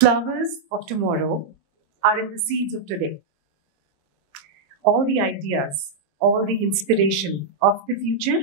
Flowers of tomorrow are in the seeds of today. All the ideas, all the inspiration of the future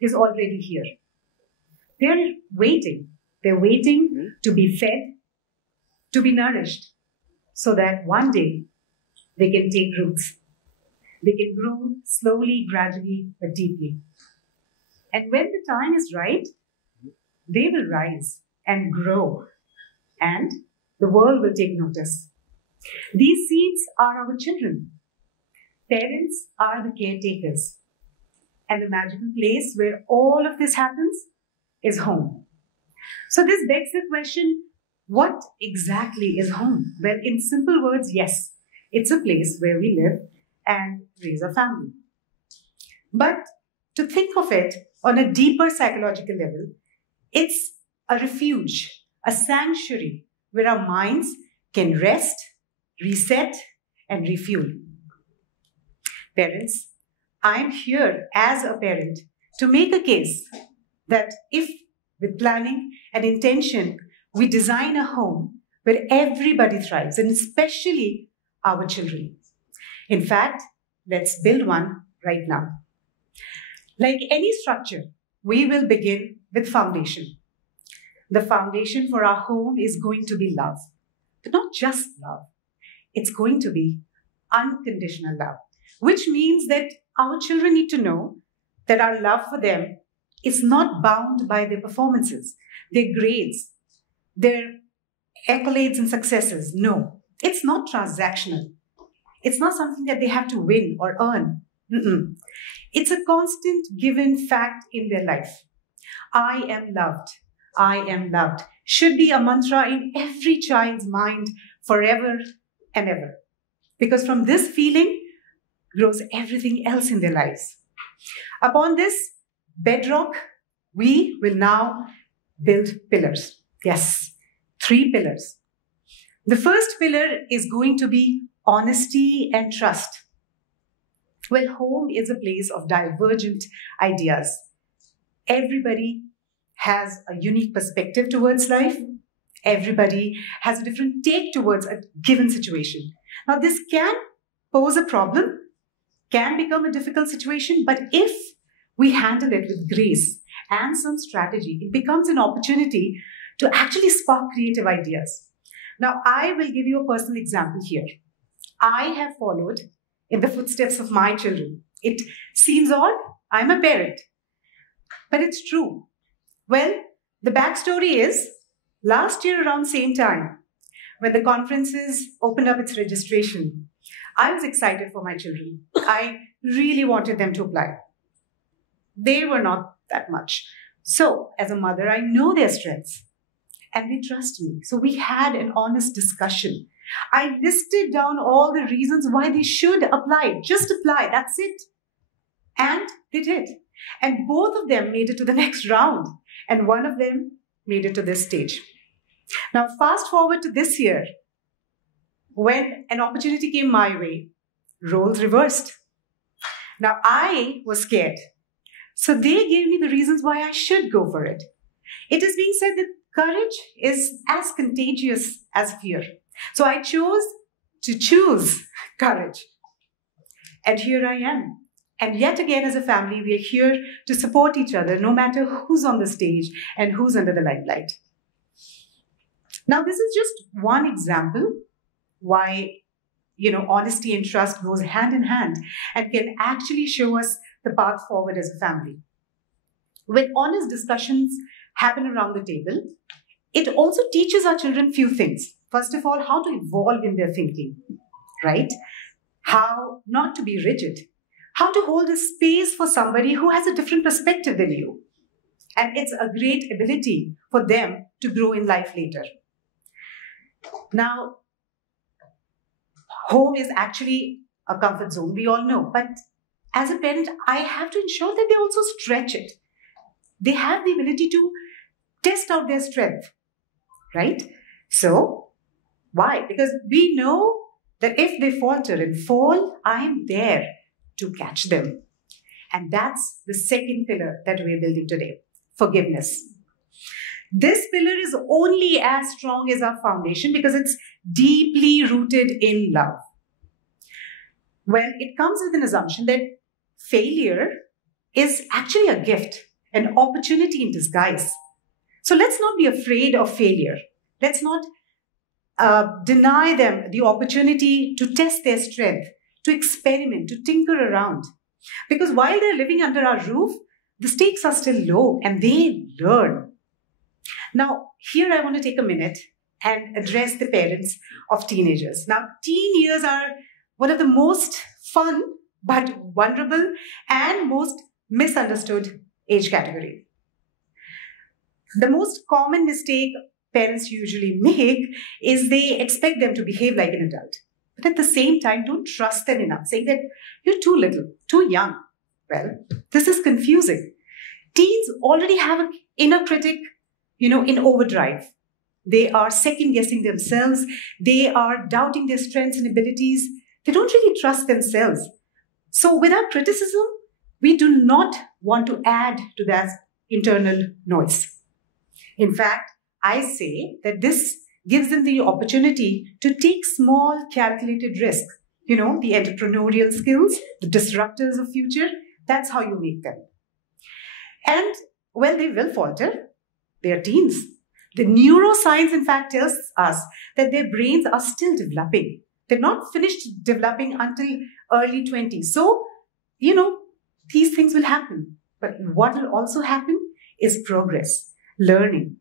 is already here. They're waiting. They're waiting to be fed, to be nourished, so that one day they can take roots. They can grow slowly, gradually, but deeply. And when the time is right, they will rise and grow, and the world will take notice. These seeds are our children. Parents are the caretakers. And the magical place where all of this happens is home. So this begs the question, what exactly is home? Well, in simple words, yes, it's a place where we live and raise a family. But to think of it on a deeper psychological level, it's a refuge, a sanctuary where our minds can rest, reset, and refuel. Parents, I'm here as a parent to make a case that if, with planning and intention, we design a home where everybody thrives, and especially our children. In fact, let's build one right now. Like any structure, we will begin with foundation. The foundation for our home is going to be love, but not just love. It's going to be unconditional love, which means that our children need to know that our love for them is not bound by their performances, their grades, their accolades and successes. No, it's not transactional. It's not something that they have to win or earn. It's a constant given fact in their life. I am loved. I am loved should be a mantra in every child's mind forever and ever. Because from this feeling grows everything else in their lives. Upon this bedrock, we will now build pillars. Yes, 3 pillars. The first pillar is going to be honesty and trust. Well, home is a place of divergent ideas. Everybody has a unique perspective towards life. Everybody has a different take towards a given situation. Now, this can pose a problem, can become a difficult situation, but if we handle it with grace and some strategy, it becomes an opportunity to actually spark creative ideas. Now, I will give you a personal example here. I have followed in the footsteps of my children. It seems odd, I'm a parent, but it's true. Well, the backstory is, last year around same time, when the conferences opened up its registration, I was excited for my children. I really wanted them to apply. They were not that much. So, as a mother, I know their strengths and they trust me. So we had an honest discussion. I listed down all the reasons why they should apply. Just apply, that's it. And they did. And both of them made it to the next round. And one of them made it to this stage. Now, fast forward to this year, when an opportunity came my way, roles reversed. Now, I was scared. So they gave me the reasons why I should go for it. It is being said that courage is as contagious as fear. So I chose to choose courage. And here I am. And yet again, as a family, we are here to support each other, no matter who's on the stage and who's under the limelight. Now, this is just one example why, honesty and trust goes hand in hand and can actually show us the path forward as a family. When honest discussions happen around the table, it also teaches our children few things. First of all, how to evolve in their thinking, right? How not to be rigid. How to hold a space for somebody who has a different perspective than you. And it's a great ability for them to grow in life later. Now, home is actually a comfort zone, we all know. But as a parent, I have to ensure that they also stretch it. They have the ability to test out their strength, right? So, why? Because we know that if they falter and fall, I'm there to catch them. And that's the second pillar that we're building today, forgiveness. This pillar is only as strong as our foundation because it's deeply rooted in love. Well, it comes with an assumption that failure is actually a gift, an opportunity in disguise. So let's not be afraid of failure. Let's not deny them the opportunity to test their strength, to experiment, to tinker around. Because while they're living under our roof, the stakes are still low and they learn. Now, here I want to take a minute and address the parents of teenagers. Now, teen years are one of the most fun but vulnerable and most misunderstood age category. The most common mistake parents usually make is they expect them to behave like an adult. But at the same time, don't trust them enough, saying that you're too little, too young. Well, this is confusing. Teens already have an inner critic, in overdrive. They are second-guessing themselves. They are doubting their strengths and abilities. They don't really trust themselves. So without criticism, we do not want to add to that internal noise. In fact, I say that this gives them the opportunity to take small, calculated risks. The entrepreneurial skills, the disruptors of future, that's how you make them. And, well, they will falter. They are teens. The neuroscience, in fact, tells us that their brains are still developing. They're not finished developing until early 20s. So, these things will happen. But what will also happen is progress, learning.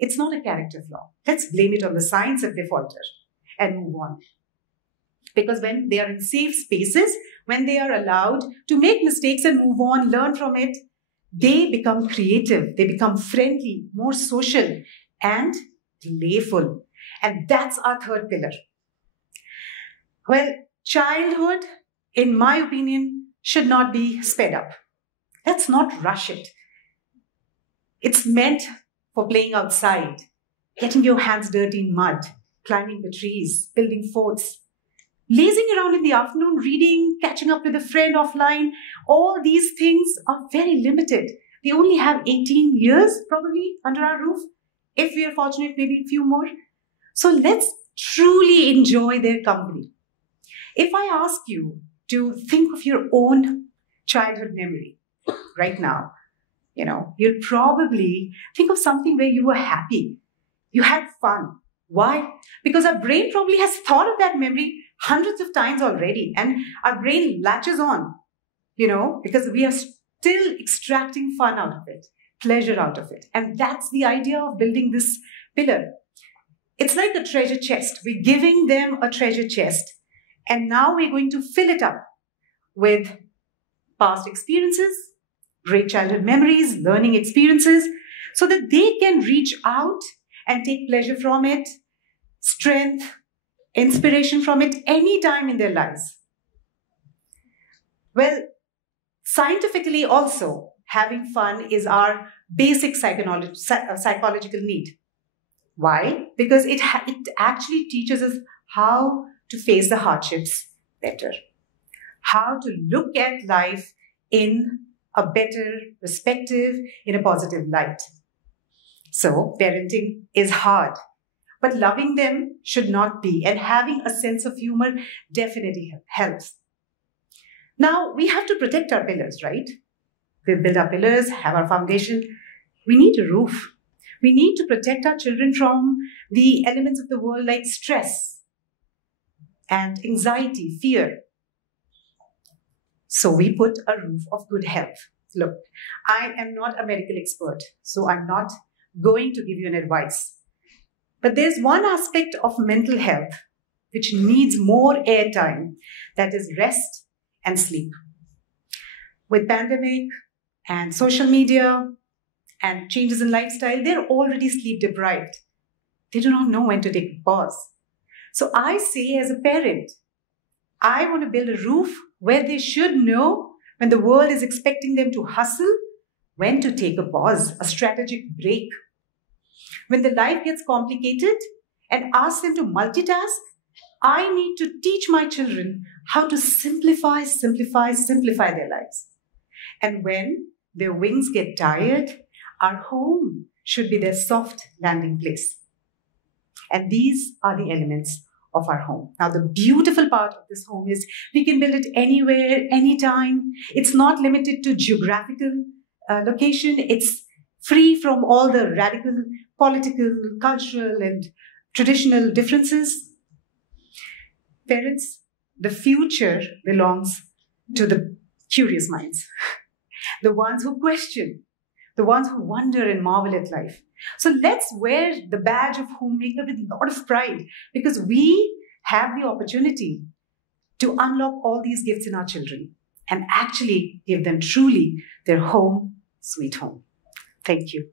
It's not a character flaw. Let's blame it on the science if they falter and move on. Because when they are in safe spaces, when they are allowed to make mistakes and move on, learn from it, they become creative, they become friendly, more social, and playful. And that's our third pillar. Well, childhood, in my opinion, should not be sped up. Let's not rush it. It's meant for playing outside, getting your hands dirty in mud, climbing the trees, building forts, lazing around in the afternoon, reading, catching up with a friend offline. All these things are very limited. We only have 18 years probably under our roof. If we are fortunate, maybe a few more. So let's truly enjoy their company. If I ask you to think of your own childhood memory right now, you'll probably think of something where you were happy. You had fun. Why? Because our brain probably has thought of that memory hundreds of times already, and our brain latches on, because we are still extracting fun out of it, pleasure out of it. And that's the idea of building this pillar. It's like a treasure chest. We're giving them a treasure chest, and now we're going to fill it up with past experiences, great childhood memories, learning experiences, so that they can reach out and take pleasure from it, strength, inspiration from it anytime in their lives. Well, scientifically also, having fun is our basic psychological need. Why? Because it actually teaches us how to face the hardships better, how to look at life in a better perspective, in a positive light. So, parenting is hard, but loving them should not be, and having a sense of humor definitely helps. Now, we have to protect our pillars, right? We build our pillars, have our foundation. We need a roof. We need to protect our children from the elements of the world like stress and anxiety, fear. So we put a roof of good health. Look, I am not a medical expert, so I'm not going to give you an advice. But there's one aspect of mental health which needs more airtime, that is rest and sleep. With pandemic and social media and changes in lifestyle, they're already sleep deprived. They do not know when to take a pause. So I say as a parent, I want to build a roof where they should know when the world is expecting them to hustle, when to take a pause, a strategic break. When the life gets complicated and ask them to multitask, I need to teach my children how to simplify their lives. And when their wings get tired, our home should be their soft landing place. And these are the elements of our home. Now, the beautiful part of this home is we can build it anywhere, anytime. It's not limited to geographical location. It's free from all the radical political, cultural, and traditional differences. Parents, the future belongs to the curious minds, the ones who question, the ones who wonder and marvel at life. So let's wear the badge of homemaker with a lot of pride, because we have the opportunity to unlock all these gifts in our children and actually give them truly their home, sweet home. Thank you.